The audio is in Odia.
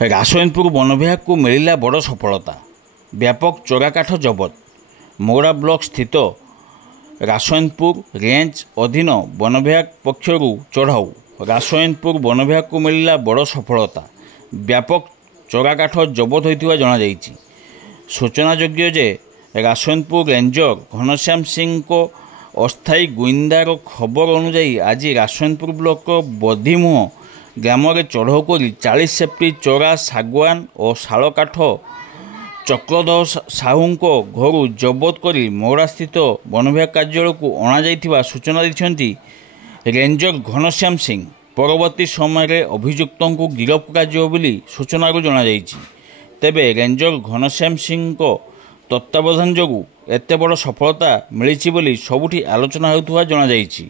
ରାସୋଇନପୁର ବନ ବିଭାଗକୁ ମିଳିଲା ବଡ଼ ସଫଳତା। ବ୍ୟାପକ ଚୋରାକାଠ ଜବତ। ମୌରା ବ୍ଲକ ସ୍ଥିତ ରାସୋଇନପୁର ରେଞ୍ଜ ଅଧୀନ ବନ ବିଭାଗ ପକ୍ଷରୁ ଚଢ଼ାଉ। ରାସୋଇନପୁର ବନ ବିଭାଗକୁ ମିଳିଲା ବଡ଼ ସଫଳତା। ବ୍ୟାପକ ଚୋରାକାଠ ଜବତ ହୋଇଥିବା ଜଣାଯାଇଛି। ସୂଚନାଯୋଗ୍ୟ ଯେ ରାସୋଇନପୁର ରେଞ୍ଜର ଘନଶ୍ୟାମ ସିଂଙ୍କ ଅସ୍ଥାୟୀ ଗୁଇନ୍ଦାର ଖବର ଅନୁଯାୟୀ ଆଜି ରାସୋଇନପୁର ବ୍ଲକର ବଧିମୁହଁ ଗ୍ରାମରେ ଚଢ଼ଉ କରି 40 ସେଫ୍ଟି ଚୋରା ଶାଗୁଆନ ଓ ଶାଳକାଠ ଚକ୍ରଧର ସାହୁଙ୍କ ଘରୁ ଜବତ କରି ମୌରାସ୍ଥିତ ବନବିଭାଗ କାର୍ଯ୍ୟାଳୟକୁ ଅଣାଯାଇଥିବା ସୂଚନା ଦେଇଛନ୍ତି ରେଞ୍ଜର ଘନଶ୍ୟାମ ସିଂ। ପରବର୍ତ୍ତୀ ସମୟରେ ଅଭିଯୁକ୍ତଙ୍କୁ ଗିରଫ କରାଯିବ ବୋଲି ସୂଚନାରୁ ଜଣାଯାଇଛି। ତେବେ ରେଞ୍ଜର ଘନଶ୍ୟାମ ସିଂଙ୍କ ତତ୍ତ୍ୱାବଧାନ ଯୋଗୁଁ ଏତେ ବଡ଼ ସଫଳତା ମିଳିଛି ବୋଲି ସବୁଠି ଆଲୋଚନା ହେଉଥିବା ଜଣାଯାଇଛି।